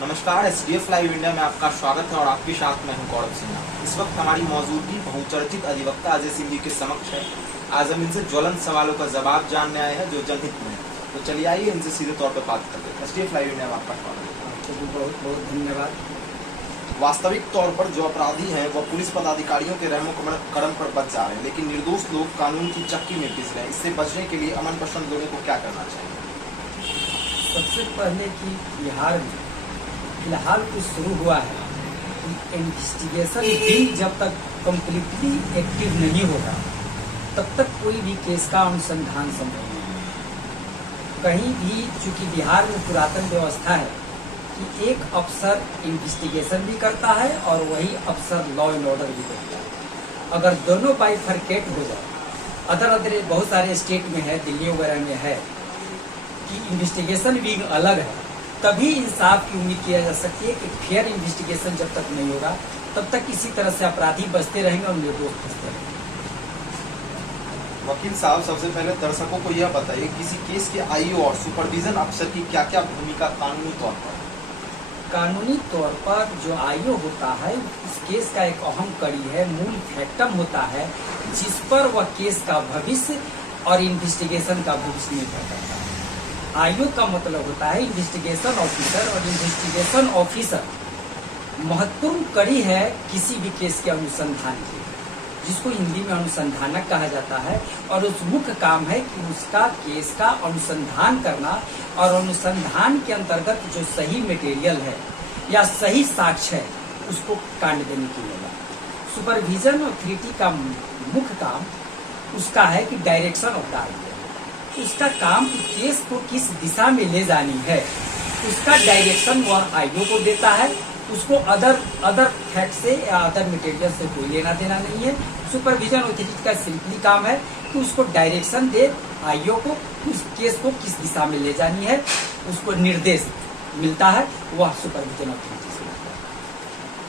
नमस्कार, SDF live India में आपका स्वागत है और आपके साथ मैं हूं गौरव सिन्हा। इस वक्त हमारी मौजूदगी बहुचर्चित अधिवक्ता अजय सिंह जी के समक्ष है। आज हम इनसे ज्वलंत सवालों का जवाब जानने आए हैं जो जनहित में है। तो चलिए आइए इनसे सीधे तौर पर बात करते हैं। एसडीएफ लाइव इंडिया में आपका स्वागत है। बहुत बहुत धन्यवाद। वास्तविक तौर पर जो अपराधी हैं वह पुलिस पदाधिकारियों के रहमो करम पर बच जा रहे हैं, लेकिन निर्दोष लोग कानून की चक्की में पिस रहे हैं। इससे बचने के लिए अमन पसंद लोगों को क्या करना चाहिए? सबसे पहले कि बिहार में फिलहाल कुछ शुरू हुआ है कि इन्वेस्टिगेशन विंग जब तक कम्प्लीटली एक्टिव नहीं होगा तब तक कोई भी केस का अनुसंधान संभव नहीं है। कहीं भी चूंकि बिहार में पुरातन व्यवस्था है कि एक अफसर इन्वेस्टिगेशन भी करता है और वही अफसर लॉ एंड ऑर्डर भी करता है। अगर दोनों बाइफरकेट हो जाए, अदर बहुत सारे स्टेट में है, दिल्ली वगैरह में है कि इन्वेस्टिगेशन विंग अलग है, तभी इंसाफ की उम्मीद किया जा सकती है कि फेयर इन्वेस्टिगेशन जब तक नहीं होगा तब तक इसी तरह से अपराधी बचते रहेंगे और निर्दोष बचते रहेंगे। वकील साहब, सबसे पहले दर्शकों को यह बताइए किसी केस के आईओ और सुपरविजन अफसर की क्या क्या भूमिका कानूनी तौर पर? कानूनी तौर पर जो आईओ होता है इस केस का एक अहम कड़ी है, मूल फैक्टम होता है जिस पर वह केस का भविष्य और इन्वेस्टिगेशन का भविष्य निर्भर करता है। आईओ का मतलब होता है इन्वेस्टिगेशन ऑफिसर, और इन्वेस्टिगेशन ऑफिसर महत्वपूर्ण कड़ी है किसी भी केस के अनुसंधान की, जिसको हिंदी में अनुसंधानक कहा जाता है। और उस मुख्य काम है कि उसका केस का अनुसंधान करना और अनुसंधान के अंतर्गत जो सही मटेरियल है या सही साक्ष्य है उसको कांड देने की होगा। सुपरविजन ऑथोरिटी का मुख्य काम उसका है कि डायरेक्शन ऑफ द आईओ, उसका काम कि केस को किस दिशा में ले जानी है उसका डायरेक्शन वह आईओ को देता है। उसको अदर फैक्ट से या अदर मटेरियल से कोई लेना देना नहीं है। सुपरविजन ऑथोरिटी का सिंपली काम है कि उसको डायरेक्शन दे आईओ को, उस केस को किस दिशा में ले जानी है उसको निर्देश मिलता है, वह सुपरविजन ऑथोरिटी से मिलता है।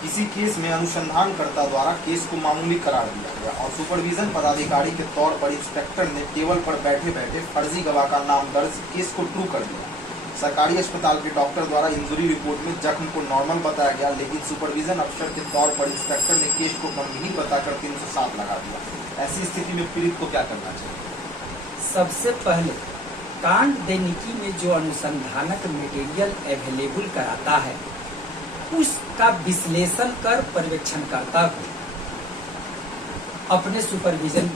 किसी केस में अनुसंधानकर्ता द्वारा केस को मामूली करार दिया गया और सुपरविजन पदाधिकारी के तौर पर इंस्पेक्टर ने टेबल पर बैठे बैठे फर्जी गवाह का नाम दर्ज केस को ट्रू कर दिया। सरकारी अस्पताल के डॉक्टर द्वारा इंजरी रिपोर्ट में जख्म को नॉर्मल बताया गया, लेकिन सुपरविजन अफसर के तौर पर इंस्पेक्टर ने केस को गंभीर बताकर 307 लगा दिया। ऐसी स्थिति में पीड़ित को क्या करना चाहिए? सबसे पहले कांड देनिकी में जो अनुसंधानक मटेरियल अवेलेबल कराता है उसका विश्लेषण कर पर्यवेक्षणकर्ता को अपने सुपरविजन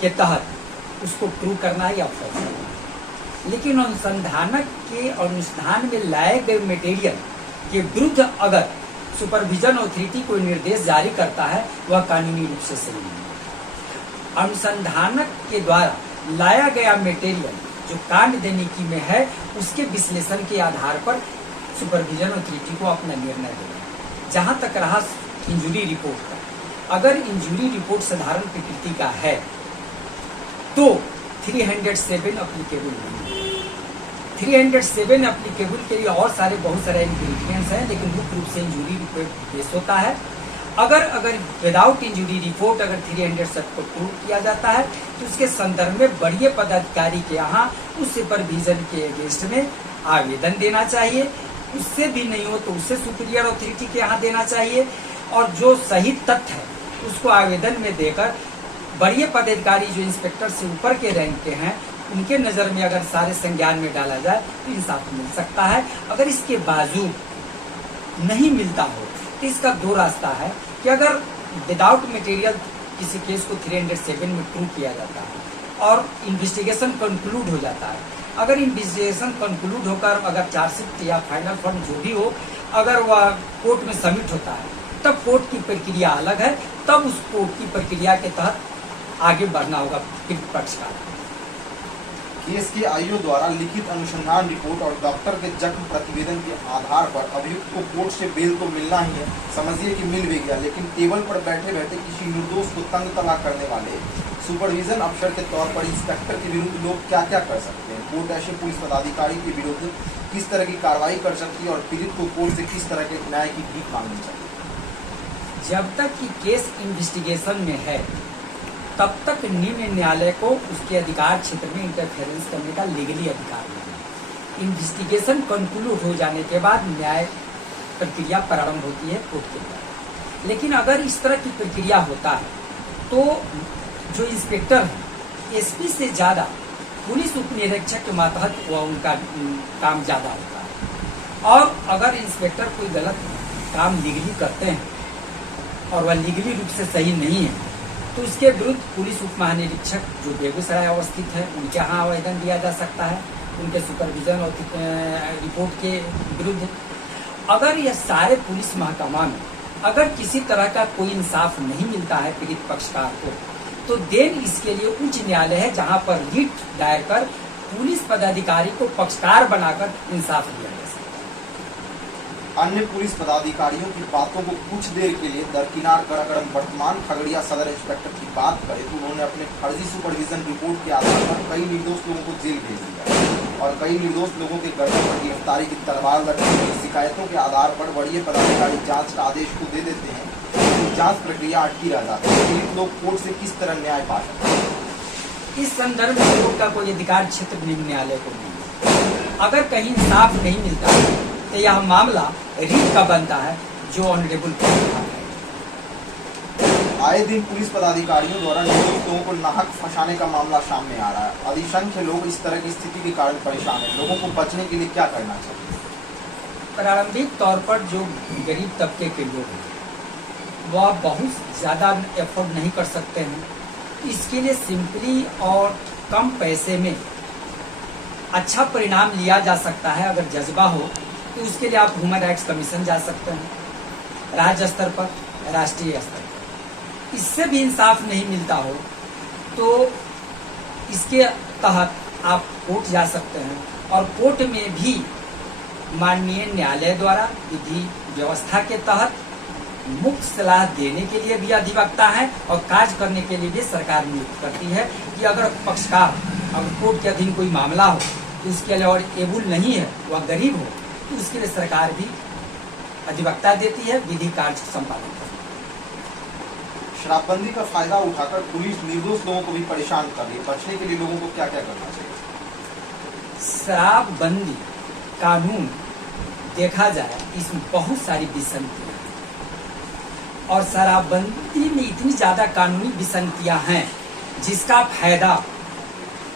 के तहत उसको ट्रू करना है या फॉल्स करना है। लेकिन अनुसंधानक के अनुसंधान में लाए गए मटेरियल के विरुद्ध अगर सुपरविजन ऑथोरिटी कोई निर्देश जारी करता है वह कानूनी रूप से सही नहीं है। अनुसंधानक के द्वारा लाया गया मटेरियल जो कांड देनिकी में है उसके विश्लेषण के आधार पर सुपरविजन ऑथोरिटी को अपना निर्णय देना। जहां तक रहा इंजुरी रिपोर्ट का, अगर इंजुरी रिपोर्ट साधारण प्रकृति का है तो 307 अप्लीकेबल नहीं है। 307 अप्लीकेबल के लिए और बहुत सारे इंग्रेडिएंट्स हैं, लेकिन मुख्य रूप से इंजुरी रिपोर्ट बेस होता है। अगर विदाउट इंजुरी रिपोर्ट अगर 307 को प्रूव किया जाता है तो उसके संदर्भ में बड़े पदाधिकारी के यहाँ उस सुपरविजन के अगेंस्ट में आवेदन देना चाहिए। उससे भी नहीं हो तो उससे सुपीरियर ऑथोरिटी के यहाँ देना चाहिए, और जो सही तथ्य है उसको आवेदन में देकर बड़े पदाधिकारी जो इंस्पेक्टर से ऊपर के रैंक के हैं उनके नजर में अगर सारे संज्ञान में डाला जाए तो इंसाफ मिल सकता है। अगर इसके बावजूद नहीं मिलता हो तो इसका दो रास्ता है कि अगर विदाउट मटेरियल किसी केस को 307 में प्रूव किया जाता है और इन्वेस्टिगेशन कंक्लूड हो जाता है, अगर इन्वेस्टिगेशन कंक्लूड होकर अगर चार्जशीट या फाइनल फंड जो भी हो अगर वह कोर्ट में सबमिट होता है तब कोर्ट की प्रक्रिया अलग है, तब उस कोर्ट की प्रक्रिया के तहत आगे बढ़ना होगा पक्ष का। केस के आईओ द्वारा लिखित अनुसंधान रिपोर्ट और डॉक्टर के जख्म प्रतिवेदन के आधार पर अभियुक्त को कोर्ट से बेल तो मिलना ही है, समझिए कि मिल भी गया, लेकिन टेबल पर बैठे बैठे किसी निर्दोष को तंग तला करने वाले सुपरविजन अफसर के तौर पर इंस्पेक्टर के विरुद्ध लोग क्या क्या कर सकते हैं? कोर्ट ऐसे पुलिस पदाधिकारी के विरुद्ध किस तरह की कार्रवाई कर सकती है और पीड़ित को कोर्ट से किस तरह के न्याय की भीख मांगनी चाहिए? जब तक कि केस इन्वेस्टिगेशन में है तब तक निम्न न्यायालय को उसके अधिकार क्षेत्र में इंटरफेरेंस करने का लीगली अधिकार नहीं है। इन्वेस्टिगेशन कंक्लूड हो जाने के बाद न्याय प्रक्रिया प्रारंभ होती है कोर्ट के द्वारा। लेकिन अगर इस तरह की प्रक्रिया होता है तो जो इंस्पेक्टर है एसपी से ज़्यादा पुलिस उप निरीक्षक के मातहत वह उनका काम ज़्यादा होता है। और अगर इंस्पेक्टर कोई गलत काम लीगली करते हैं और वह लीगली रूप से सही नहीं है तो उसके विरुद्ध पुलिस उप महानिरीक्षक जो बेगूसराय अवस्थित है उनके यहाँ आवेदन दिया जा सकता है उनके सुपरविजन और रिपोर्ट के विरुद्ध। अगर यह सारे पुलिस महकमा में अगर किसी तरह का कोई इंसाफ नहीं मिलता है पीड़ित पक्षकार को तो देन इसके लिए उच्च न्यायालय है जहां पर रिट दायर कर पुलिस पदाधिकारी को पक्षकार बनाकर इंसाफ दिया जा सकता है। अन्य पुलिस पदाधिकारियों की बातों को कुछ देर के लिए दरकिनार कर अगर हम वर्तमान खगड़िया सदर इंस्पेक्टर की बात करें तो उन्होंने अपने फर्जी सुपरविजन रिपोर्ट के आधार पर कई निर्दोष लोगों को जेल भेज दिया और कई निर्दोष लोगों के गर्दन पर गिरफ्तारी की तलवार लटकी हुई शिकायतों के आधार पर वरीय पदाधिकारी जांच का आदेश को दे देते हैं तो जांच प्रक्रिया अटकी रह जाती है। पीड़ित लोग कोर्ट से किस तरह न्याय पा सकते हैं? इस संदर्भ में कोर्ट का कोई अधिकार क्षेत्र निम्न न्यायालय को नहीं। अगर कहीं इंसाफ नहीं मिलता तो यह मामला रीट का बनता है जो ऑनरेबल कोर्ट है। आए दिन पुलिस पदाधिकारियों द्वारा निर्दोष लोगों को नाहक फंसाने का मामला सामने आ रहा है। अधिसंख्य लोग इस तरह की स्थिति के कारण परेशान हैं। लोगों को बचने के लिए क्या करना चाहिए? प्रारंभिक तौर पर जो गरीब तबके के लोग हैं वह बहुत ज़्यादा एफर्ट नहीं कर सकते हैं। इसके लिए सिंपली और कम पैसे में अच्छा परिणाम लिया जा सकता है। अगर जज्बा हो तो उसके लिए आप ह्यूमन राइट्स कमीशन जा सकते हैं राज्य स्तर पर, राष्ट्रीय स्तर पर। इससे भी इंसाफ नहीं मिलता हो तो इसके तहत आप कोर्ट जा सकते हैं और कोर्ट में भी माननीय न्यायालय द्वारा विधि व्यवस्था के तहत मुफ्त सलाह देने के लिए भी अधिवक्ता है और कार्य करने के लिए भी सरकार नियुक्त करती है कि अगर पक्षकार अगर कोर्ट के अधीन कोई मामला हो तो उसके लिए और एबुल नहीं है, वह गरीब हो, तो उसके लिए सरकार भी अधिवक्ता देती है, विधि कार्य संपादन करती है। शराबबंदी का फायदा उठाकर पुलिस निर्दोष लोगों को भी परेशान कर रही है। बचने के लिए लोगों को क्या क्या करना चाहिए? शराबबंदी कानून देखा जाए इसमें बहुत सारी विसंगतियां हैं और शराबबंदी में इतनी ज्यादा कानूनी विसंगतियां हैं जिसका फायदा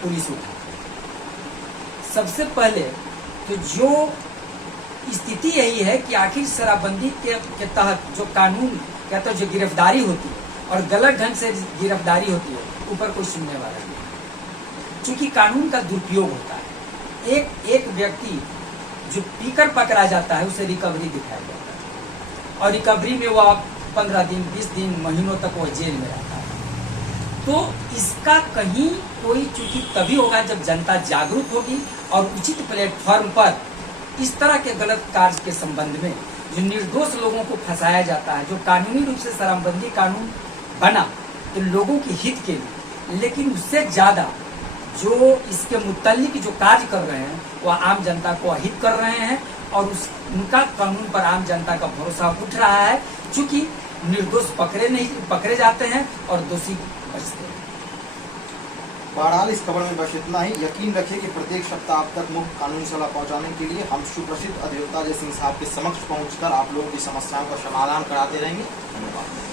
पुलिस उठाती है। सबसे पहले तो जो स्थिति यही है कि आखिर शराबबंदी के तहत जो कानून कहते हैं जो गिरफ्तारी होती है और गलत ढंग से गिरफ्तारी होती है ऊपर कोई सुनने वाला नहीं है, क्योंकि कानून का दुरुपयोग होता है। एक व्यक्ति जो पीकर पकड़ा जाता है उसे रिकवरी दिखाया जाता है और रिकवरी में वह 15 दिन 20 दिन महीनों तक वह जेल में रहता है। तो इसका कहीं कोई चूंकि तभी होगा जब जनता जागरूक होगी और उचित प्लेटफॉर्म पर इस तरह के गलत कार्य के संबंध में जो निर्दोष लोगों को फंसाया जाता है, जो कानूनी रूप से शराबबंदी कानून बना तो लोगों के हित के लिए, लेकिन उससे ज्यादा जो इसके मुतल्लिक जो कार्य कर रहे हैं वह आम जनता को अहित कर रहे हैं और उनका कानून पर आम जनता का भरोसा उठ रहा है, चूंकि निर्दोष पकड़े जाते हैं और दोषी बचते हैं। बहरहाल इस खबर में बस इतना ही। यकीन रखिए कि प्रत्येक सप्ताह आप तक मुफ्त कानूनी सलाह पहुंचाने के लिए हम सुप्रसिद्ध अधिवक्ता जयसिंह साहब के समक्ष पहुंचकर आप लोगों की समस्याओं का समाधान कराते रहेंगे। धन्यवाद।